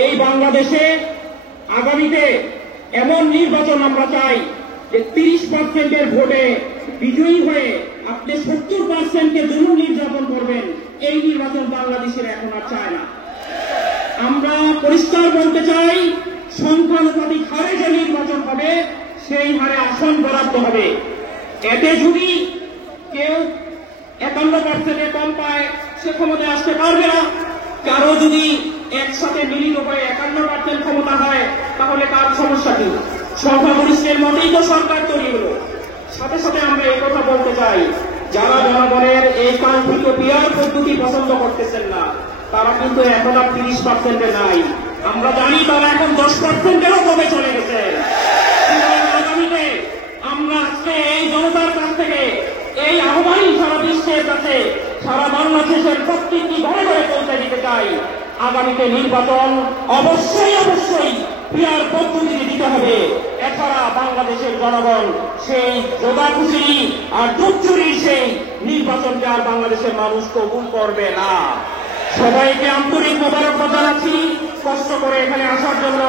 এই বাংলাদেশে আগামীতে এমন নির্বাচন আমরা চাই যে 30% ভোটে বিজয়ী হয়ে আপনি 70%কে জুলুম নির্যাতন করবেন, এই নির্বাচন বাংলাদেশের এখন আর চায় না। আমরা পরিষ্কার বলতে চাই, সংখ্যানুপাতিক হারে যে নির্বাচন হবে সেই হারে আসন বরাদ্দ হবে। এতে যদি কেউ 51% কম পায় সে ক্ষমতায় আসতে পারবে না। কারো যদি একসাথে মিলিত হয়ে 51% ক্ষমতা হয় তাহলে তার সমস্যা কি? সংখ্যাগরিষ্ঠের মতেই তো সরকার তৈরি হলো। সাথে সাথে আমরা এই কথা বলতে চাই, যারা জনগণের এই কাঙ্ক্ষিত পিয়ার পদ্ধতি পছন্দ করতেছেন না তারা কিন্তু এখন আর 30%-এ নাই। আমরা জানি তারা এখন 10%-এরও কমে চলে গেছে। আগামীতে আমরা আজকে এই জনতার কাছ থেকে এই আহ্বানই সারা বিশ্বের কাছে, সারা বাংলাদেশের প্রত্যেকটি ঘরে ঘরে পৌঁছে দিতে চাই। আগামীতে নির্বাচন অবশ্যই পিয়ার পদ্ধতি দিতে হবে। এছাড়া বাংলাদেশের জনগণ সেই যোগাখুশি আর দুচুরির সেই নির্বাচনকে আর বাংলাদেশের মানুষ কবুল করবে না। সবাইকে আন্তরিক মোবারকবাদ জানাচ্ছি। কষ্ট করে এখানে আসার জন্য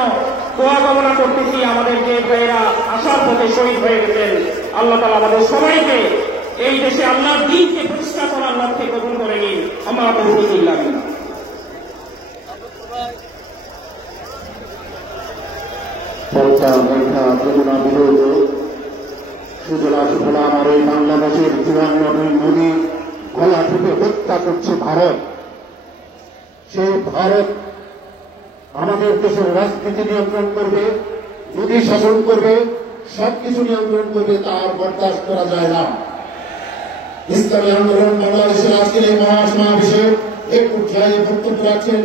দোয়া কামনা করতেছি। আমাদের যে ভাইয়েরা আসার পথে শহীদ হয়ে গেছেন, আল্লাহ তাআলা আমাদের সবাইকে এই দেশে আল্লাহর দ্বীনকে প্রতিষ্ঠা করার লক্ষ্যে কবুল করে নিন। আমরা আলহামদুলিল্লাহ। আমার এই বাংলাদেশের 54 নদী গলা টিপে হত্যা করছে ভারত। সেই ভারত আমাদের দেশের রাজনীতি নিয়ন্ত্রণ করবে, নদী শাসন করবে, সবকিছু নিয়ন্ত্রণ করবে, তার বরদাস্ত করা যায় না। ইসলামী আন্দোলন বাংলাদেশের আজকের এই মহাসমাবেশে এক পর্যায়ে বক্তব্য রাখছেন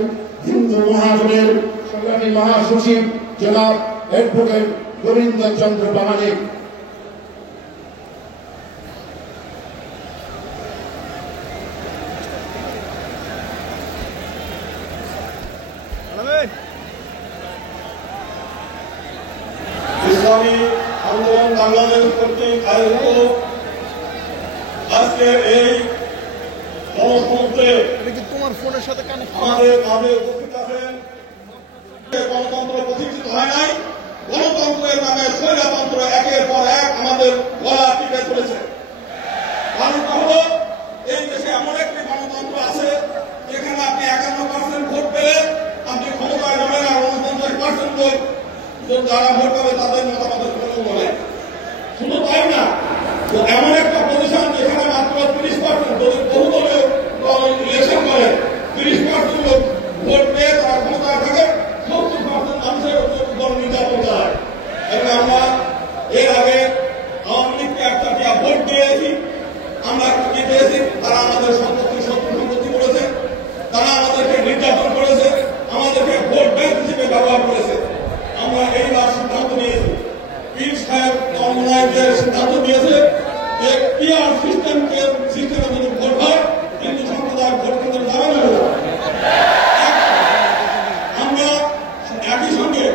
হিন্দু মহাজনের সংগ্রামী মহাসচিব জনাব অ্যাডভোকেট গোবিন্দ চন্দ্র প্রামাণিক। ইসলামী আন্দোলন বাংলাদেশ কর্তৃক আয়োজিত আজকে এই জনসমুদ্রে আমাদের মাঝে উপস্থিত আছেন। গণতন্ত্র প্রতিষ্ঠিত হয় নাই, গণতন্ত্রের নামে স্বৈরতন্ত্র একের পর এক আমাদের গলা টিপে চলেছে। কারণটা হলো এই দেশে এমন একটি গণতন্ত্র আছে যেখানে আপনি 51% ভোট পেলে আপনি ক্ষমতায় যাবেন, আর 49% লোক যারা ভোট পাবে তাদের মতামতের কথা বলে। শুধু তাই না, এমন একটা পজিশন যেখানে মাত্র 30% বহুদলীয় ইলেকশন করে 30% লোক ভোট পেয়ে তারা ক্ষমতায় থাকে, 70% মানুষের উপর নির্যাতন চালায়। এবং আমরা এর আগে আওয়ামী লীগকে একটা ভোট দিয়েছি, আমরা কি পেয়েছি? তারা আমাদের সম্পত্তি করেছে, তারা আমাদেরকে নির্যাতন করেছে, আমাদেরকে ভোট ব্যাংক হিসেবে ব্যবহার করেছে। আমরা এইবার সিদ্ধান্ত নিয়েছি, পীর সাহেব কর্মনায়কের সিদ্ধান্ত নিয়েছে যে পিআর সিস্টেমে যদি ভোট হয় হিন্দু সম্প্রদায় ভোট কেন্দ্রে যাবে না। আমরা একই সঙ্গে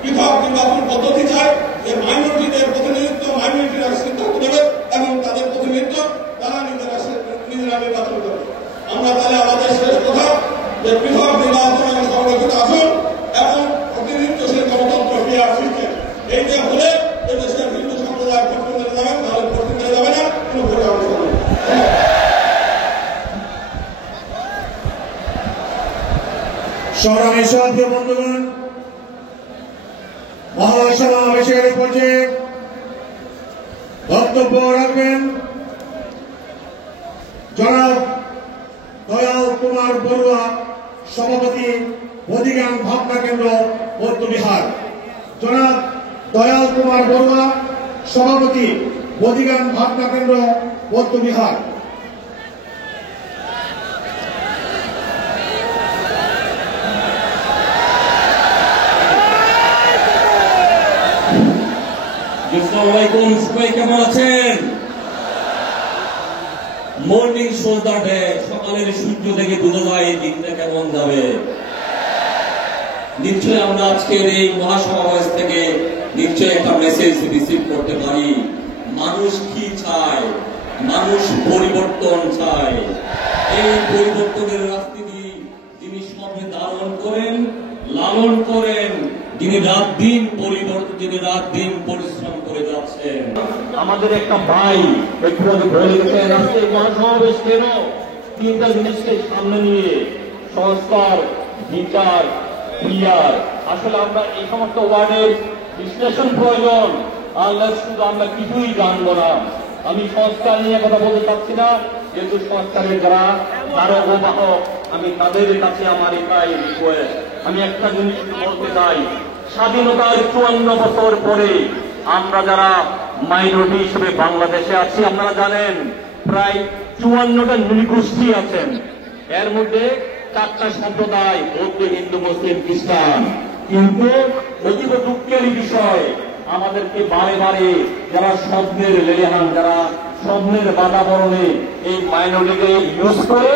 পৃথক নির্বাচন পদ্ধতি চাই, যে মাইনরিটিদের প্রতিনিধিত্ব মাইনরিটিরা সিদ্ধান্ত নেবে এবং তাদের প্রতিনিধিত্ব তারা নিজেরা নির্বাচন করবে। আমরা তাহলে আমাদের শেষ কথা যে পৃথক নির্বাচন এবং সংরক্ষিত আসন এবং প্রতিনিধিত্বশীল গণতন্ত্র পিআর সিস্টেম, এই যে হলে এদেশের হিন্দু সম্প্রদায় ভোট কেন্দ্রে যাবেন, তাহলে ভোট কেন্দ্রে যাবে না, কোনো ভোটে অংশ নেবে। সংগ্রামী সাথী বন্ধুগণ, মহাসমাবেশের পর্যায়ে বক্তব্য রাখবেন জনাব দয়াল কুমার বড়ুয়া, সভাপতি বোধিজ্ঞান ভাবনা কেন্দ্র বৌদ্ধবিহার। জনাব দয়াল কুমার বড়ুয়া, সভাপতি বোধিজ্ঞান ভাবনা কেন্দ্র বৌদ্ধবিহার। সবাই কেমন আছেন? মর্নিং সন্ধ্যা ডে, সকালের সূর্য থেকে বোঝা যায় দিনটা কেমন যাবে। নিশ্চয়ই আমরা আজকের এই মহাসমাবেশ থেকে নিশ্চয়ই একটা মেসেজ রিসিভ করতে পারি। মানুষ কি চায়? মানুষ পরিবর্তন চায়। এই পরিবর্তনের রাজনীতি যিনি সর্বে ধারণ করেন, লালন পালন করেন, যিনি রাত দিন পরিশ্রম করে যাচ্ছেন। আমাদের একটা ভাই একটু আগে বলে গেছেন, আজকে মহাসমাবেশ কেন? তিনটা জিনিসকে সামনে নিয়ে, সংস্কার, বিচার, ক্রিয়ার। আসলে আমরা এই সমস্ত ওয়ার্ডের বিশ্লেষণ প্রয়োজন, আল্লাহ শুধু আমরা কিছুই জানবো না। আমি সংস্কার নিয়ে কথা বলতে চাচ্ছি না, কিন্তু সংস্কারের যারা ধারক বাহক, আমি তাদের কাছে আমার এটাই রিকোয়েস্ট। আমি একটা জিনিস বলতে চাই, স্বাধীনতার 54 বছর পরে আমরা যারা মাইনরিটি হিসেবে বাংলাদেশে আছি, আপনারা জানেন প্রায় 54টা নৃগোষ্ঠী আছেন। এর মধ্যে 4টা সম্প্রদায়, বৌদ্ধ, হিন্দু, মুসলিম, খ্রিস্টান। কিন্তু অতীব দুঃখের বিষয়, আমাদেরকে বারে বারে যারা স্বপ্নের লেলিহান, যারা স্বপ্নের বাতাবরণে এই মাইনরিটিকে ইউজ করে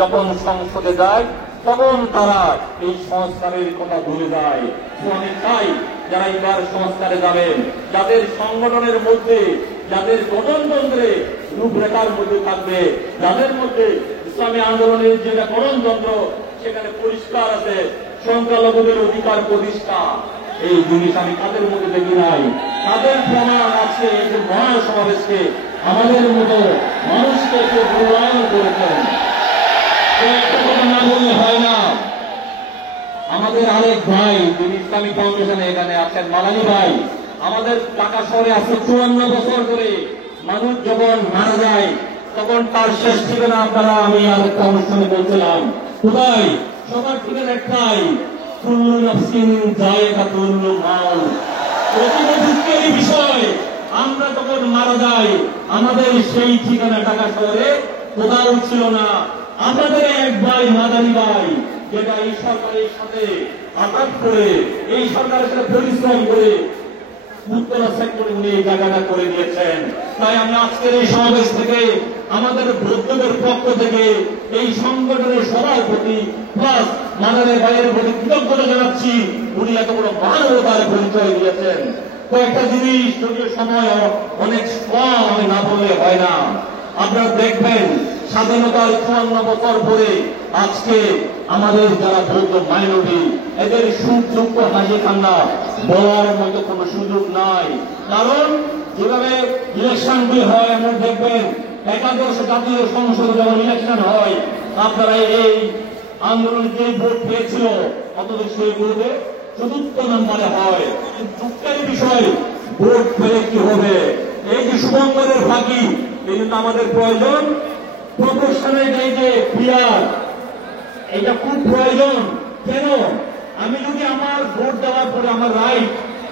যখন সংসদে যায়, তখন তারা এই সংস্কারের কথা ভুলে যায়। তো আমি চাই যারা এবার সংস্কারে যাবেন, যাদের সংগঠনের মধ্যে, যাদের গঠনতন্ত্রে রূপরেখার মধ্যে থাকবে, যাদের মধ্যে ইসলামী আন্দোলনের যেটা গঠনতন্ত্র সেখানে পরিষ্কার আছে সংখ্যালঘুদের অধিকার প্রতিষ্ঠা, এই জিনিস আমি তাদের মধ্যে দেখি নাই। তাদের প্রমাণ আছে এই যে মহাসমাবেশকে আমাদের মতো মানুষকে মূল্যায়ন করেছেন। একটা কথা না বললে হয় না। আমাদের আরেক ভাই যিনি ইসলামিক ফাউন্ডেশনে এখানে আছেন, মালানি ভাই, আমাদের ঢাকা শহরে আছে 54 বছর ধরে। মানুষ যখন মারা যায় তখন তার শেষ ঠিকানা আপনারা, আমি আরেকটা অনুষ্ঠানে বলছিলাম, কোথায়? সবার ঠিকানা একটাই, কুল্লু নাফসিন যায়কাতুল মাউত। অতীব দুঃখের বিষয়, আমরা যখন মারা যাই আমাদের সেই ঠিকানা ঢাকা শহরে কোথাও ছিল না। আমাদের এক ভাই মাদানী ভাই, যেটা এই সরকারের সাথে আঘাত করে, এই সরকারের সাথে পরিশ্রম করে উত্তরা সেক্টরে উনি এই জায়গাটা করে দিয়েছেন। তাই আমি আজকের এই সমাবেশ থেকে আমাদের বৌদ্ধদের পক্ষ থেকে এই সংগঠনের সবার প্রতি প্লাস মাদানের ভাইয়ের প্রতি কৃতজ্ঞতা জানাচ্ছি। উনি এত বড় মানবতার পরিচয় দিয়েছেন। কয়েকটা জিনিস যদিও সময় অনেক কম, আমি না বললে হয় না। আপনারা দেখবেন স্বাধীনতার 54 বছর পরে আজকে আমাদের যারা বৌদ্ধ মাইনরিটি, এদের সুখ দুঃখ হাসি কান্না বলার মতো কোনো সুযোগ নাই। কারণ যেভাবে ইলেকশনটি হয়, আমরা দেখবেন একাদশ জাতীয় সংসদে যখন ইলেকশন হয়, আপনারা এই আন্দোলন যে ভোট পেয়েছিল অথচ সেই ভোটে 4র্থ নম্বরে হয়। দুঃখের বিষয়, ভোট পেলে কি হবে? এই যে সুবঙ্গের ফাঁকি, এই জন্য আমাদের প্রয়োজন প্রফেশনের এই যে ক্রিয়ার, এটা খুব প্রয়োজন। কেন? আমি যদি আমার ভোট দেওয়ার পরে আমার রাইট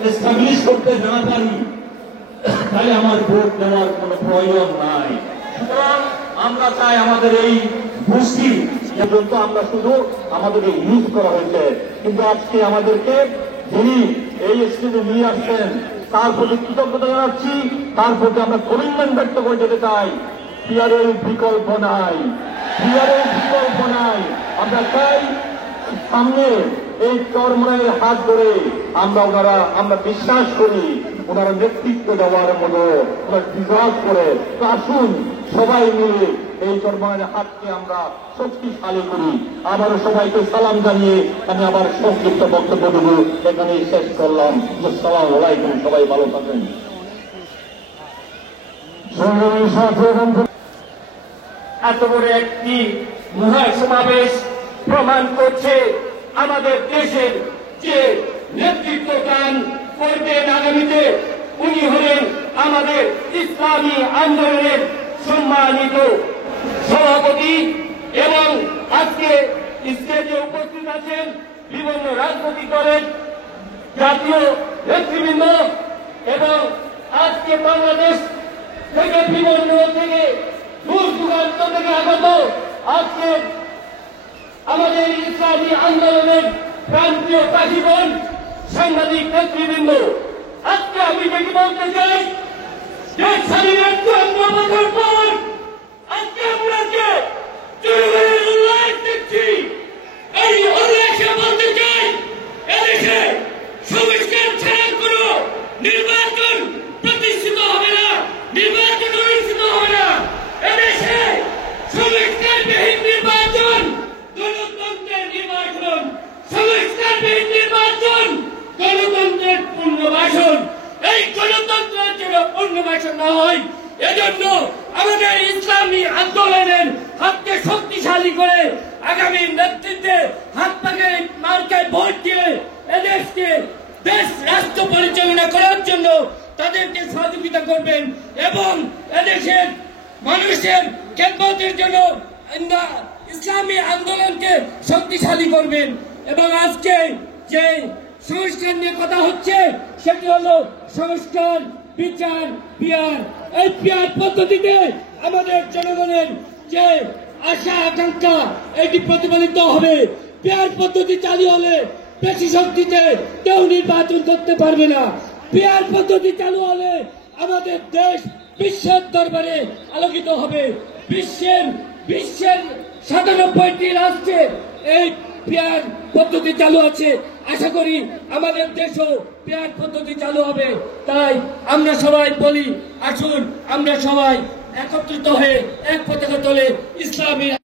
এস্টাবলিশ করতে না পারি, তাহলে আমার ভোট দেওয়ার কোনো প্রয়োজন নাই। সুতরাং আমরা চাই আমাদের এই গোষ্ঠী পর্যন্ত আমরা শুধু আমাদেরকে ইউজ করা হয়েছে, কিন্তু আজকে আমাদেরকে যিনি এই স্টেজে নিয়ে আসছেন তার প্রতি কৃতজ্ঞতা জানাচ্ছি। তার প্রতি আমরা কমিটমেন্ট ব্যক্ত করে যেতে চাই। পিয়ারের বিকল্প নাই, পিয়ারের বিকল্প নাই। আমরা চাই সামনে এই চরমরায়ের হাত ধরে আমরা বিশ্বাস করি ওনারা নেতৃত্ব দেওয়ার মতো ওনারা ডিজার্ভ করে। তো আসুন সবাই মিলে এই চরমরায়ের হাতকে আমরা শক্তিশালী করি। আবারও সবাইকে সালাম জানিয়ে আমি আবার সংক্ষিপ্ত বক্তব্যগুলো এখানেই শেষ করলাম। আসসালামু আলাইকুম, সবাই ভালো থাকেন। এত বড় একটি মহাসমাবেশ প্রমাণ করছে আমাদের দেশের যে নেতৃত্বদান করবেন আগামীতে, উনি হলেন আমাদের ইসলামী আন্দোলনের সম্মানিত সভাপতি। এবং আজকে স্টেজে উপস্থিত আছেন বিভিন্ন রাজনৈতিক দলের জাতীয় নেতৃবৃন্দ এবং আজকে বাংলাদেশ থেকে বিভিন্ন থেকে দূর দূরান্ত থেকে আগত আজকে আমাদের ইসলামী আন্দোলনের প্রান্তীয় কাজীগণ, সাংবাদিক নেতৃবৃন্দ, আজকে আমি যেটি বলতে চাই যে স্বাধীনের 54 বছর পর আজকে আমরা যে জনগণের উল্লাস দেখছি, এই উল্লাসে বলতে চাই এদেশে সংস্কার ছাড়া কোনো নির্বাচন প্রতিষ্ঠিত হবে না, নির্বাচন অনুষ্ঠিত হবে না। এদেশে সংস্কারবিহীন নির্বাচন, গণতন্ত্রের নির্বাচন, সংস্কারবিহীন নির্বাচন জন্য আমাদের ইসলামী আন্দোলনের হাতকে শক্তিশালী করে আগামী নেতৃত্বে হাত পাকে মার্কায় ভোট দিয়ে এদেশকে দেশ রাষ্ট্র পরিচালনা করার জন্য তাদেরকে সহযোগিতা করবেন এবং এদেশের মানুষের খেদমতের জন্য ইসলামী আন্দোলনকে শক্তিশালী করবেন। এবং আজকে যে সংস্কার নিয়ে কথা হচ্ছে সেটি হলো সংস্কার, বিচার, পিয়ার। এই পিয়ার পদ্ধতিতে আমাদের জনগণের যে আশা আকাঙ্ক্ষা এটি প্রতিফলিত হবে। পিয়ার পদ্ধতি চালু হলে বেশি শক্তিতে কেউ নির্বাচন করতে পারবে না। পিয়ার পদ্ধতি চালু হলে আমাদের দেশ বিশ্বের দরবারে আলোকিত হবে। বিশ্বের 97টি রাষ্ট্রে এই পিয়ার পদ্ধতি চালু আছে। আশা করি আমাদের দেশেও পিয়ার পদ্ধতি চালু হবে। তাই আমরা সবাই বলি, আসুন আমরা সবাই একত্রিত হয়ে এক পতাকা তলে ইসলামী